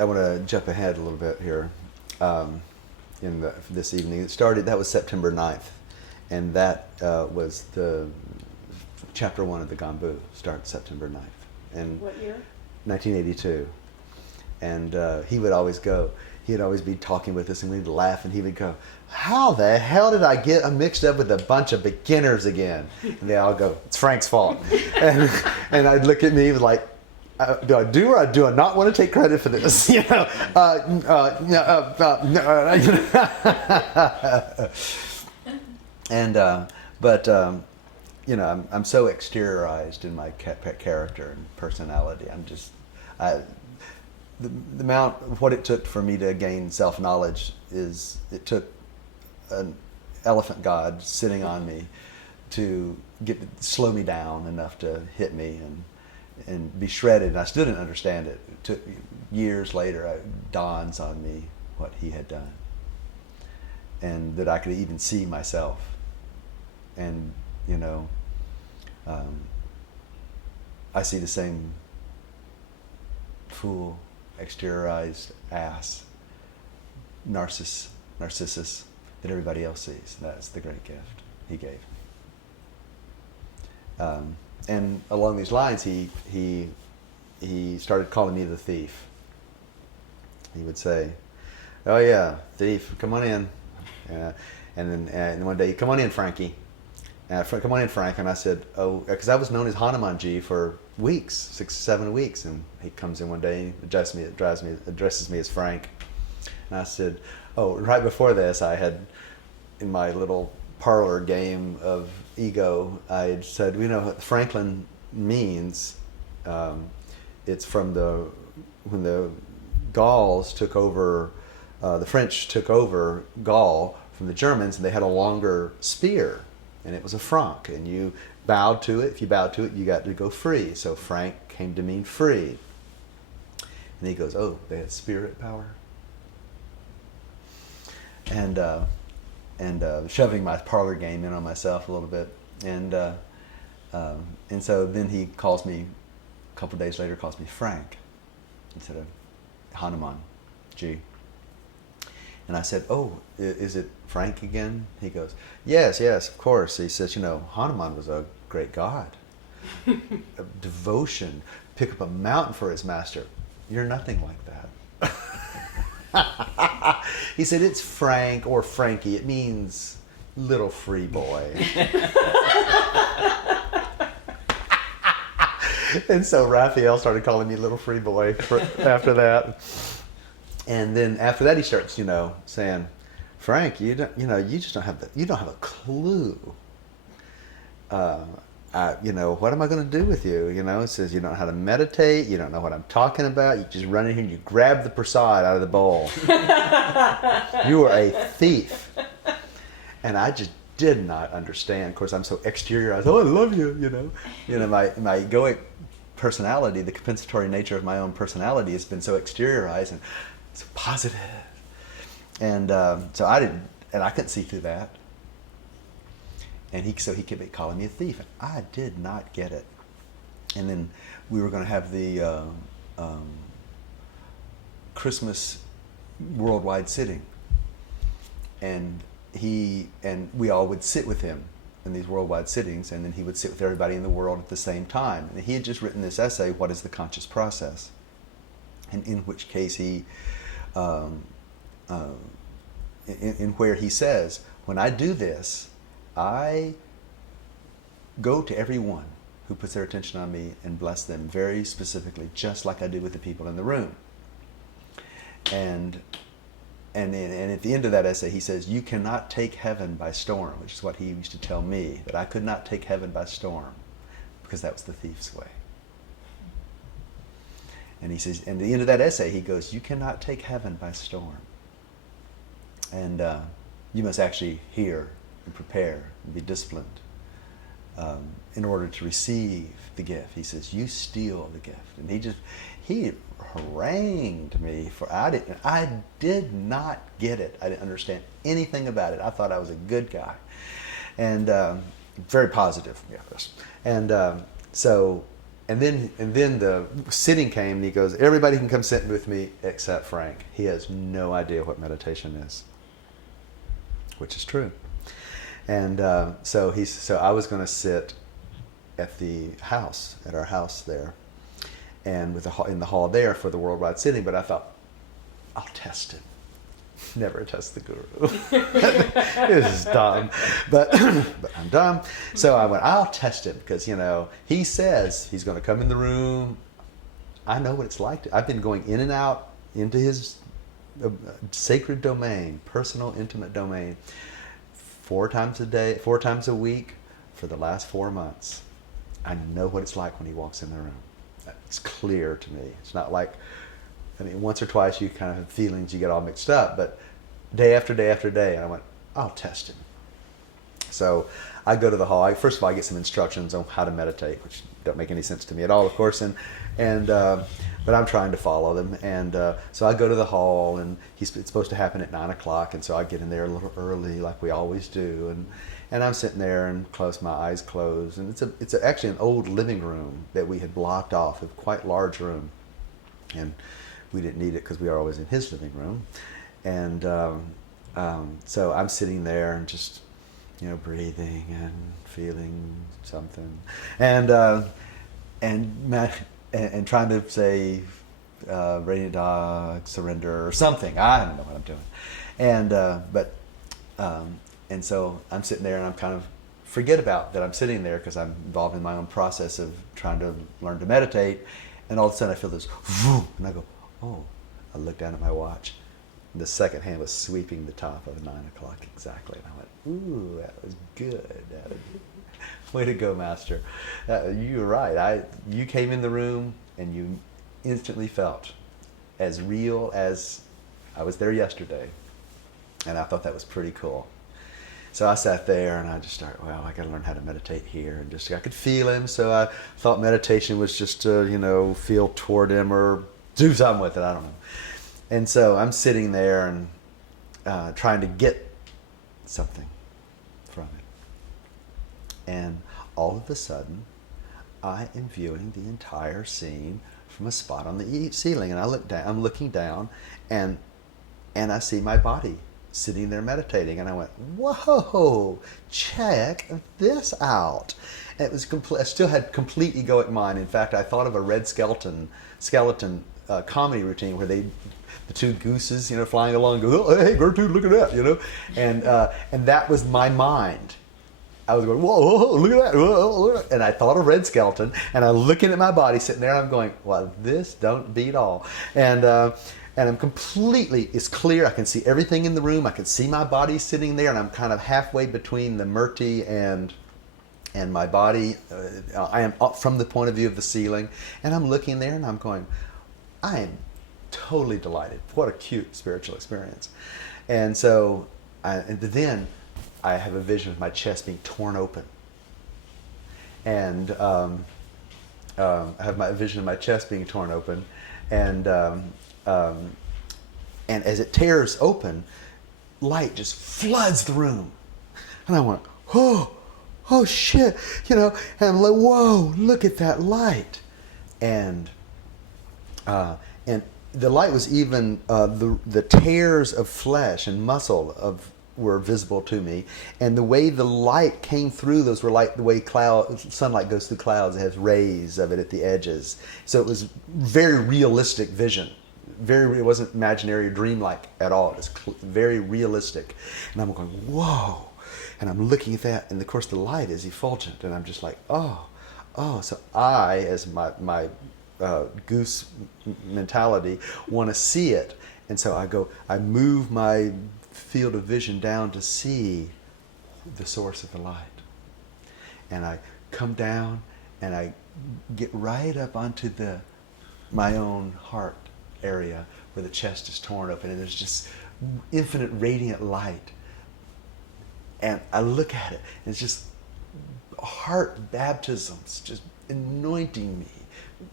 I want to jump ahead a little bit here this evening. That was September 9th, and that was the chapter 1 of the Gambu, starts September 9th. And What year? 1982. And he'd always be talking with us, and we'd laugh, and he would go, "How the hell did I get mixed up with a bunch of beginners again?" And they all go, "It's Frank's fault." And I'd look at me like, do I do or do I not want to take credit for this? You know, you know, I'm so exteriorized in my character and personality. The amount of what it took for me to gain self-knowledge is it took an elephant god sitting on me to slow me down enough to hit me and be shredded. And I still didn't understand it. It took years later, it dawns on me what he had done, and that I could even see myself. And you know, I see the same fool, exteriorized ass, Narcissus that everybody else sees. That's the great gift he gave. And along these lines, he started calling me the thief. He would say, "Oh yeah, thief, come on in." And one day, "Come on in, Frankie." "Come on in, Frank." And I said, "Oh," because I was known as Hanumanji for weeks, 6-7 weeks. And he comes in one day, and addresses me as Frank. And I said, "Oh," right before this, I had, in my little parlor game of ego, I had said, "You know what Franklin means? It's from when the Gauls took over, the French took over Gaul from the Germans, and they had a longer spear, and it was a franc, and you bowed to it. If you bowed to it, you got to go free. So Frank came to mean free." And he goes, "Oh, they had spirit power?" And shoving my parlor game in on myself a little bit. And so then he calls me, a couple of days later, calls me Frank instead of Hanuman G. And I said, "Oh, is it Frank again?" He goes, yes, of course." He says, "You know, Hanuman was a great god. Of devotion, pick up a mountain for his master. You're nothing like that." He said, "It's Frank or Frankie. It means little free boy." And so Raphael started calling me little free boy after that. And then after that, he starts, you know, saying, "Frank, you just don't have a clue. You know, what am I going to do with you? You know," it says, "You don't know how to meditate. You don't know what I'm talking about. You just run in here and you grab the prasad out of the bowl. You are a thief." And I just did not understand. Of course, I'm so exteriorized. "Oh, I love you," you know. You know, my egoic personality, the compensatory nature of my own personality has been so exteriorized and so positive. And so I couldn't see through that. And he kept calling me a thief. And I did not get it. And then we were going to have the Christmas worldwide sitting. And we all would sit with him in these worldwide sittings, and then he would sit with everybody in the world at the same time. And he had just written this essay, "What is the Conscious Process?" And in which case he, in where he says, "When I do this, I go to everyone who puts their attention on me and bless them very specifically, just like I do with the people in the room." And at the end of that essay, he says, "You cannot take heaven by storm," which is what he used to tell me, that I could not take heaven by storm because that was the thief's way. And he says, and at the end of that essay, he goes, "You cannot take heaven by storm. And you must actually hear and prepare and be disciplined in order to receive the gift." He says, "You steal the gift." And he harangued me I did not get it. I didn't understand anything about it. I thought I was a good guy. And very positive. Yeah. And then the sitting came, and he goes, everybody can come sit with me except Frank. He has no idea what meditation is, which is true. And so I was going to sit at our house there, and in the hall there for the worldwide sitting. But I thought, I'll test it. Never test the guru. This is dumb, but I'm dumb. So I went, I'll test it, because he says he's going to come in the room. I know what it's like. I've been going in and out into his sacred domain, personal, intimate domain, 4 times a week for the last 4 months. I know what it's like when he walks in the room. It's clear to me. It's not like, once or twice you kind of have feelings, you get all mixed up, but day after day after day, and I went, I'll test him. So I go to the hall. First of all, I get some instructions on how to meditate, which don't make any sense to me at all, of course, but I'm trying to follow them. And so I go to the hall, and it's supposed to happen at 9 o'clock, and so I get in there a little early, like we always do, and I'm sitting there and my eyes closed, and it's actually an old living room that we had blocked off, a quite large room, and we didn't need it because we are always in his living room. And so I'm sitting there and just, breathing and feeling something, and trying to say, radiant dog, surrender, or something. I don't know what I'm doing. And so I'm sitting there, and I'm kind of forget about that I'm sitting there, because I'm involved in my own process of trying to learn to meditate. And all of a sudden I feel this, and I go, oh, I look down at my watch. And the second hand was sweeping the top of 9 o'clock exactly. And I went, ooh, that was good. Way to go, Master. You were right. You came in the room, and you instantly felt as real as I was there yesterday. And I thought that was pretty cool. So I sat there, and I just started, I got to learn how to meditate here. And just, I could feel him, so I thought meditation was just to, feel toward him or do something with it. I don't know. And so I'm sitting there and trying to get something from it. And all of a sudden, I am viewing the entire scene from a spot on the ceiling. And I'm looking down, and I see my body sitting there meditating, and I went, whoa, check this out. And it was I still had complete egoic mind. In fact, I thought of a Red Skeleton comedy routine where the 2 gooses, flying along, go, oh, hey, Gertrude, look at that, and that was my mind. I was going, whoa, look at that, whoa, look at that. And I thought of Red Skeleton, and I'm looking at my body sitting there, and I'm going, well, this don't beat all. And I'm completely, it's clear, I can see everything in the room, I can see my body sitting there, and I'm kind of halfway between the murti and my body. I am up from the point of view of the ceiling, and I'm looking there, and I'm going, I am totally delighted. What a cute spiritual experience. And so, then I have a vision of my chest being torn open. And I have my vision of my chest being torn open, and as it tears open, light just floods the room. And I went, oh shit, and I'm like, whoa, look at that light. And the light was even, the tears of flesh and muscle were visible to me. And the way the light came through those were like the way sunlight goes through clouds. It has rays of it at the edges. So it was very realistic vision. It wasn't imaginary or dreamlike at all. It was very realistic. And I'm going, whoa. And I'm looking at that, and of course the light is effulgent, and I'm just like, oh. So I, as my goose mentality, want to see it. And so I move my field of vision down to see the source of the light. And I come down, and I get right up onto my own heart area where the chest is torn open, and there's just infinite radiant light. And I look at it, and it's just heart baptisms, just anointing me,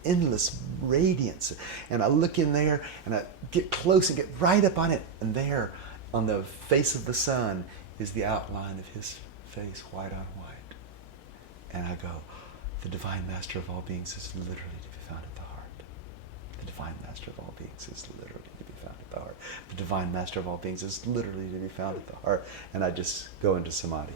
endless radiance. And I look in there, and I get close and get right up on it, and there on the face of the sun is the outline of his face, white on white. And I go, The Divine Master of all beings is literally to be found at the heart. The Divine Master of all beings is literally to be found at the heart. The Divine Master of all beings is literally to be found at the heart. And I just go into samadhi.